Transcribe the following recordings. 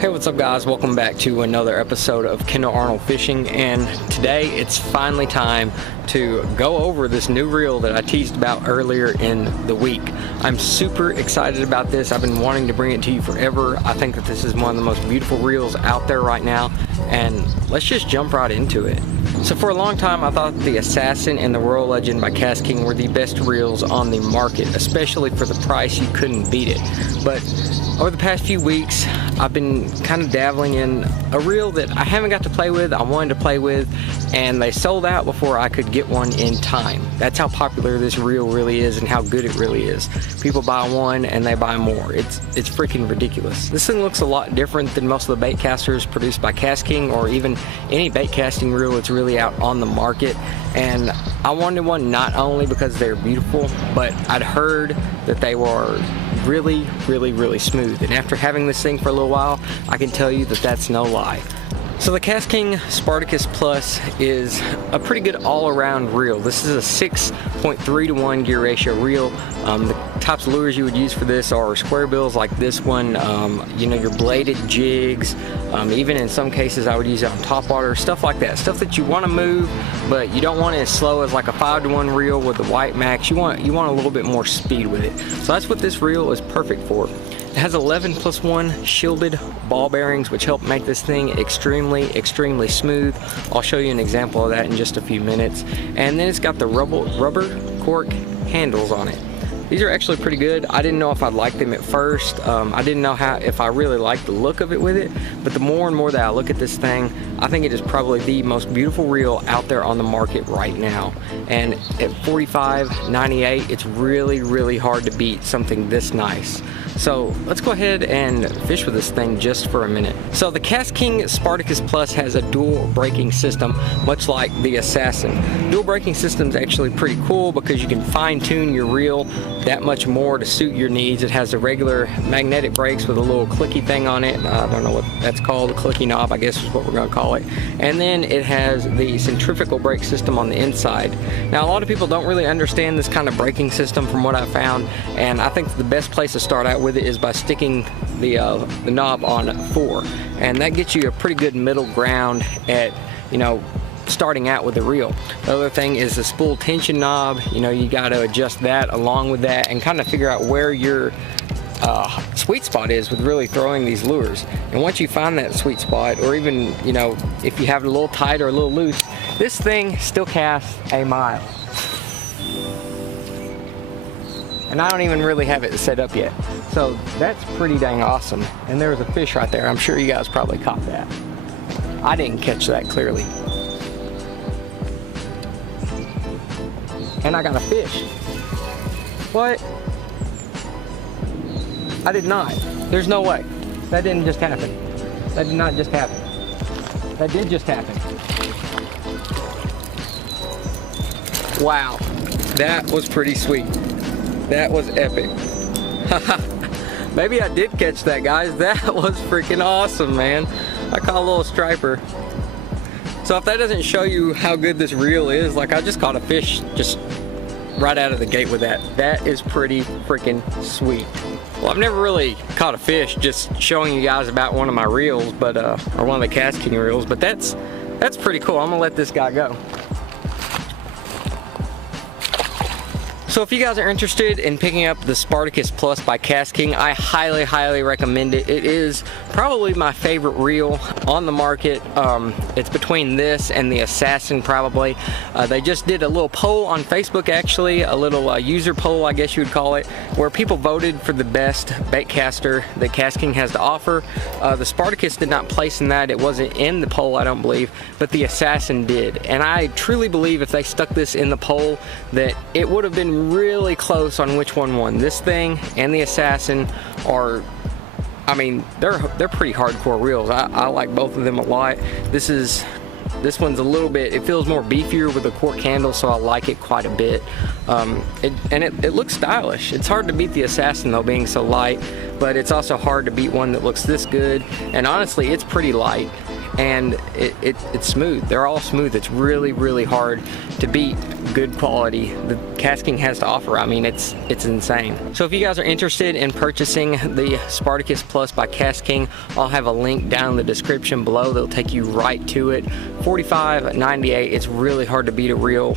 Hey, what's up guys? Welcome back to another episode of Kendall Arnold Fishing, and today it's finally time to go over this new reel that I teased about earlier in the week. I'm super excited about this. I've been wanting to bring it to you forever. I think that this is one of the most beautiful reels out there right now, and let's just jump right into it. So for a long time I thought the Assassin and the Royal Legend by KastKing were the best reels on the market, especially for the price. You couldn't beat it. But over the past few weeks I've been kind of dabbling in a reel that I haven't got to play with, I wanted to play with, and they sold out before I could get one in time. That's how popular this reel really is and how good it really is. People buy one and they buy more. It's freaking ridiculous. This thing looks a lot different than most of the bait casters produced by KastKing, or even any bait casting reel that's really out on the market. And I wanted one not only because they're beautiful, but I'd heard that they were really smooth, and after having this thing for a little while, I can tell you that that's no lie. So the KastKing Spartacus Plus is a pretty good all-around reel. This is a 6.3 to 1 gear ratio reel. The types of lures you would use for this are square bills like this one, you know, your bladed jigs, even in some cases I would use it on topwater, stuff like that. Stuff that you want to move, but you don't want it as slow as like a 5 to 1 reel with the White Max. You want a little bit more speed with it. So that's what this reel is perfect for. It has 11+1 shielded ball bearings, which help make this thing extremely smooth. I'll show you an example of that in just a few minutes. And then it's got the rubber cork handles on it. These are actually pretty good. I didn't know if I'd like them at first. I didn't know if I really liked the look of it with it, but the more and more that I look at this thing, I think it is probably the most beautiful reel out there on the market right now. And at $45.98, it's really hard to beat something this nice. So let's go ahead and fish with this thing just for a minute. So the KastKing Spartacus Plus has a dual braking system, much like the Assassin. Dual braking system is actually pretty cool because you can fine-tune your reel that much more to suit your needs. It has the regular magnetic brakes with a little clicky thing on it. I don't know what that's called, a clicky knob I guess is what we're going to call it. And then it has the centrifugal brake system on the inside. Now a lot of people don't really understand this kind of braking system from what I've found, and I think the best place to start out with it is by sticking the knob on 4, and that gets you a pretty good middle ground at, you know, starting out with the reel. The other thing is the spool tension knob. You know, you got to adjust that along with that and kind of figure out where your sweet spot is with really throwing these lures. And once you find that sweet spot, or even, you know, if you have it a little tight or a little loose, this thing still casts a mile. And I don't even really have it set up yet. So that's pretty dang awesome. And there was a fish right there. I'm sure you guys probably caught that. I didn't catch that clearly. And I got a fish. What? I did not. There's no way. That didn't just happen. That did not just happen. That did just happen. Wow. That was pretty sweet. That was epic. Maybe I did catch that, guys. That was freaking awesome, man. I caught a little striper. So if that doesn't show you how good this reel is, like I just caught a fish just right out of the gate with that. That is pretty freaking sweet. Well, I've never really caught a fish just showing you guys about one of my reels, but or one of the KastKing reels, but that's pretty cool. I'm gonna let this guy go. So if you guys are interested in picking up the Spartacus Plus by KastKing, I highly recommend it. It is probably my favorite reel on the market. It's between this and the Assassin probably. They just did a little poll on Facebook, actually, a little user poll I guess you would call it, where people voted for the best bait caster that KastKing has to offer. The Spartacus did not place in that. It wasn't in the poll, I don't believe, but the Assassin did. And I truly believe if they stuck this in the poll that it would have been really close on which one won. This thing and the Assassin are, I mean, they're pretty hardcore reels. I like both of them a lot. This one's a little bit, it feels more beefier with the cork handle, so I like it quite a bit. It looks stylish. It's hard to beat the Assassin though, being so light, but it's also hard to beat one that looks this good. And honestly, it's pretty light. and it's smooth. They're all smooth. It's really, really hard to beat good quality the KastKing has to offer. I mean, it's insane. So if you guys are interested in purchasing the Spartacus Plus by KastKing, I'll have a link down in the description below that'll take you right to it. $45.98. It's really hard to beat a reel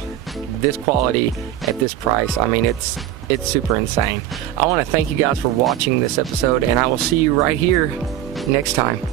this quality at this price. I mean, it's super insane. I want to thank you guys for watching this episode, and I will see you right here next time.